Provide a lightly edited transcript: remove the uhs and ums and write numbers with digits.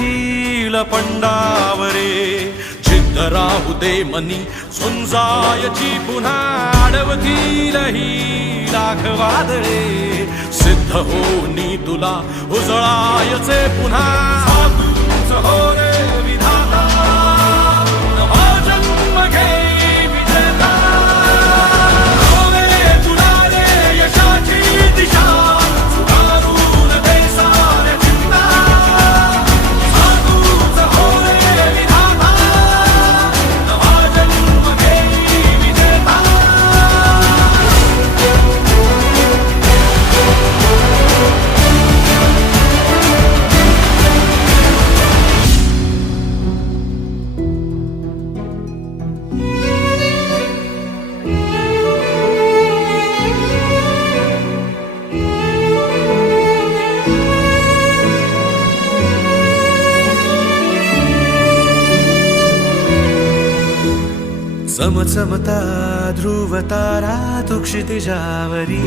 येईल पंडावरे जिद्द राहू दे मनी झुंजायची पुन्हा अडवतील ही लाख वादळे सिद्ध होनी तुला उजळायचे पुन्हा साधूच हो रे विधाता नवा जन्म घे विजेता होवे तुला रे यशाची दिशा सुधारून दे साऱ्या चिंता साधूच हो रे विधाता नवा जन्म घे विजेता चमचमता ध्रुव तारा तू क्षितिजावरी